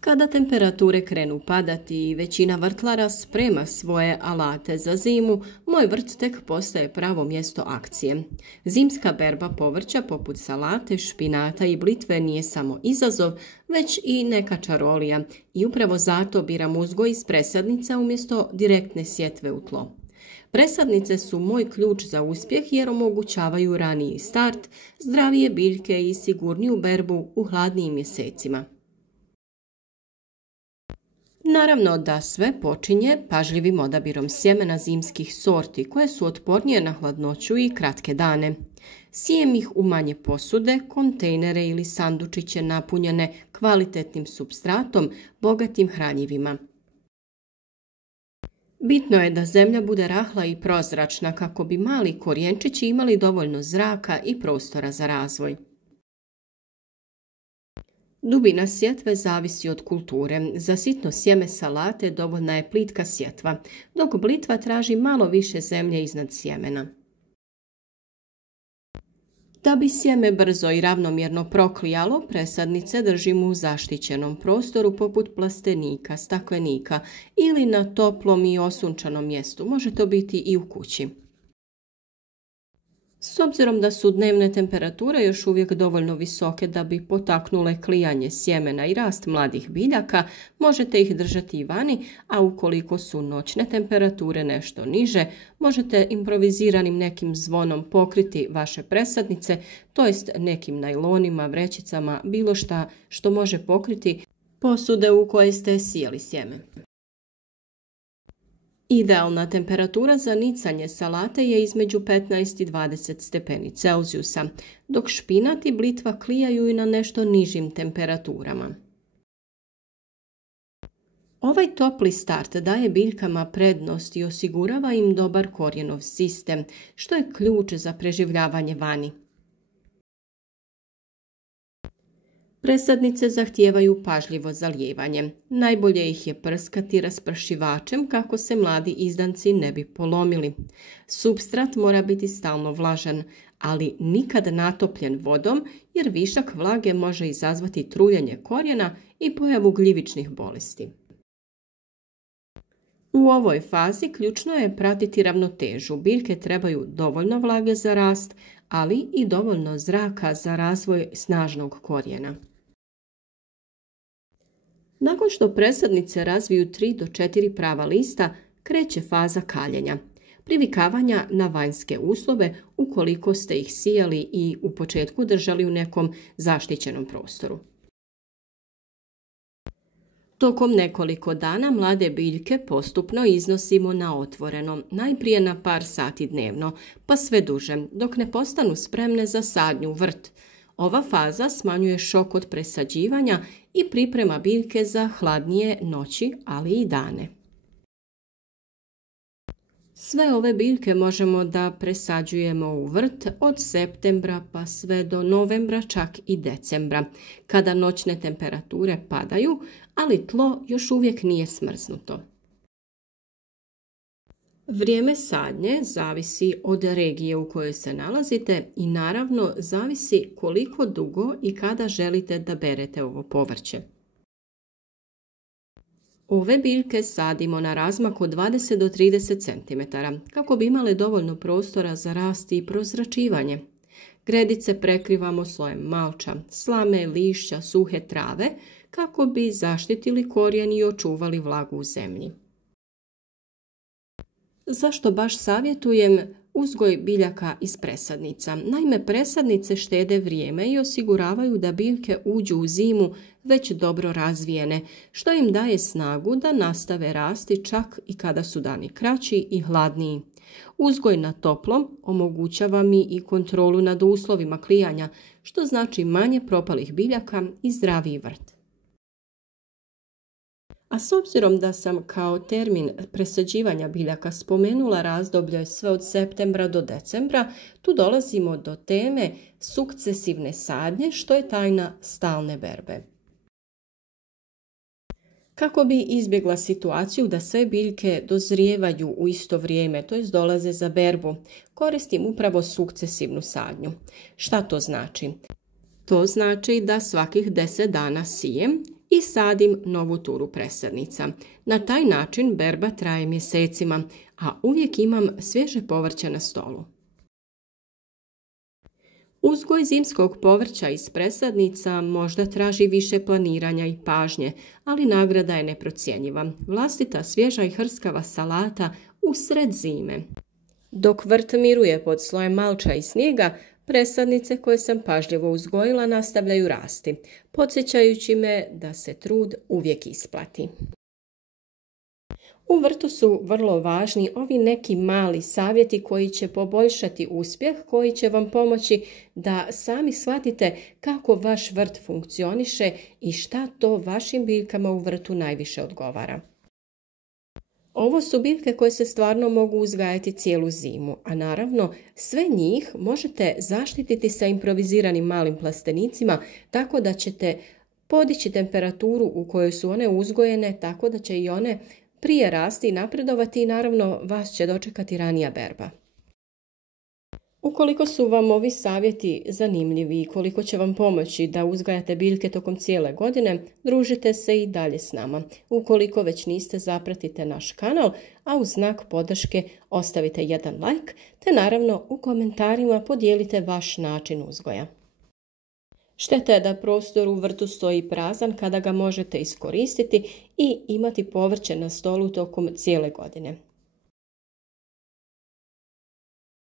Kada temperature krenu padati i većina vrtlara sprema svoje alate za zimu, moj vrt tek postaje pravo mjesto akcije. Zimska berba povrća poput salate, špinata i blitve nije samo izazov, već i neka čarolija i upravo zato biram uzgoj iz presadnica umjesto direktne sjetve u tlo. Presadnice su moj ključ za uspjeh jer omogućavaju raniji start, zdravije biljke i sigurniju berbu u hladnijim mjesecima. Naravno da sve počinje pažljivim odabirom sjemena zimskih sorti koje su otpornije na hladnoću i kratke dane. Sijem ih u manje posude, kontejnere ili sandučiće napunjene kvalitetnim supstratom, bogatim hranjivima. Bitno je da zemlja bude rahla i prozračna kako bi mali korijenčići imali dovoljno zraka i prostora za razvoj. Dubina sjetve zavisi od kulture. Za sitno sjeme salate dovoljna je plitka sjetva, dok blitva traži malo više zemlje iznad sjemena. Da bi sjeme brzo i ravnomjerno proklijalo, presadnice držimo u zaštićenom prostoru poput plastenika, staklenika ili na toplom i osunčanom mjestu. Može to biti i u kući. S obzirom da su dnevne temperature još uvijek dovoljno visoke da bi potaknule klijanje sjemena i rast mladih biljaka, možete ih držati i vani, a ukoliko su noćne temperature nešto niže, možete improviziranim nekim zvonom pokriti vaše presadnice, to jest nekim najlonima, vrećicama, bilo šta što može pokriti posude u koje ste sijali sjeme. Idealna temperatura za nicanje salate je između 15 i 20 stepeni Celzijusa, dok špinat i blitva klijaju i na nešto nižim temperaturama. Ovaj topli start daje biljkama prednost i osigurava im dobar korijenov sistem, što je ključ za preživljavanje vani. Presadnice zahtijevaju pažljivo zalijevanje. Najbolje ih je prskati raspršivačem kako se mladi izdanci ne bi polomili. Supstrat mora biti stalno vlažan, ali nikad natopljen vodom jer višak vlage može izazvati truljenje korijena i pojavu gljivičnih bolesti. U ovoj fazi ključno je pratiti ravnotežu. Biljke trebaju dovoljno vlage za rast, ali i dovoljno zraka za razvoj snažnog korijena. Nakon što presadnice razviju 3 do 4 prava lista, kreće faza kaljenja, privikavanja na vanjske uslove ukoliko ste ih sijali i u početku držali u nekom zaštićenom prostoru. Tokom nekoliko dana mlade biljke postupno iznosimo na otvoreno, najprije na par sati dnevno, pa sve duže, dok ne postanu spremne za sadnju u vrt. Ova faza smanjuje šok od presađivanja i priprema biljke za hladnije noći, ali i dane. Sve ove biljke možemo da presađujemo u vrt od septembra pa sve do novembra, čak i decembra, kada noćne temperature padaju, ali tlo još uvijek nije smrznuto. Vrijeme sadnje zavisi od regije u kojoj se nalazite i naravno zavisi koliko dugo i kada želite da berete ovo povrće. Ove biljke sadimo na razmak od 20 do 30 cm kako bi imale dovoljno prostora za rast i prozračivanje. Gredice prekrivamo slojem malča, slame, lišća, suhe trave kako bi zaštitili korijen i očuvali vlagu u zemlji. Zašto baš savjetujem uzgoj biljaka iz presadnica? Naime, presadnice štede vrijeme i osiguravaju da biljke uđu u zimu već dobro razvijene, što im daje snagu da nastave rasti čak i kada su dani kraći i hladniji. Uzgoj na toplom omogućava mi i kontrolu nad uslovima klijanja, što znači manje propalih biljaka i zdraviji vrt. A s obzirom da sam kao termin presađivanja biljaka spomenula razdoblje sve od septembra do decembra, tu dolazimo do teme sukcesivne sadnje, što je tajna stalne berbe. Kako bi izbjegla situaciju da sve biljke dozrijevaju u isto vrijeme, to jest dolaze za berbu, koristim upravo sukcesivnu sadnju. Šta to znači? To znači da svakih 10 dana sijem i sadim novu turu presadnica. Na taj način berba traje mjesecima, a uvijek imam svježe povrće na stolu. Uzgoj zimskog povrća iz presadnica možda traži više planiranja i pažnje, ali nagrada je neprocjenjiva. Vlastita svježa i hrskava salata usred zime. Dok vrt miruje pod slojem malča i snijega, presadnice koje sam pažljivo uzgojila nastavljaju rasti, podsjećajući me da se trud uvijek isplati. U vrtu su vrlo važni ovi neki mali savjeti koji će poboljšati uspjeh, koji će vam pomoći da sami shvatite kako vaš vrt funkcioniše i šta to vašim biljkama u vrtu najviše odgovara. Ovo su biljke koje se stvarno mogu uzgajati cijelu zimu, a naravno sve njih možete zaštititi sa improviziranim malim plastenicima tako da ćete podići temperaturu u kojoj su one uzgojene, tako da će i one prije rasti i napredovati i naravno vas će dočekati ranija berba. Ukoliko su vam ovi savjeti zanimljivi i koliko će vam pomoći da uzgajate biljke tokom cijele godine, družite se i dalje s nama. Ukoliko već niste, zapratite naš kanal, a u znak podrške ostavite jedan like, te naravno u komentarima podijelite vaš način uzgoja. Šteta je da prostor u vrtu stoji prazan kada ga možete iskoristiti i imati povrće na stolu tokom cijele godine.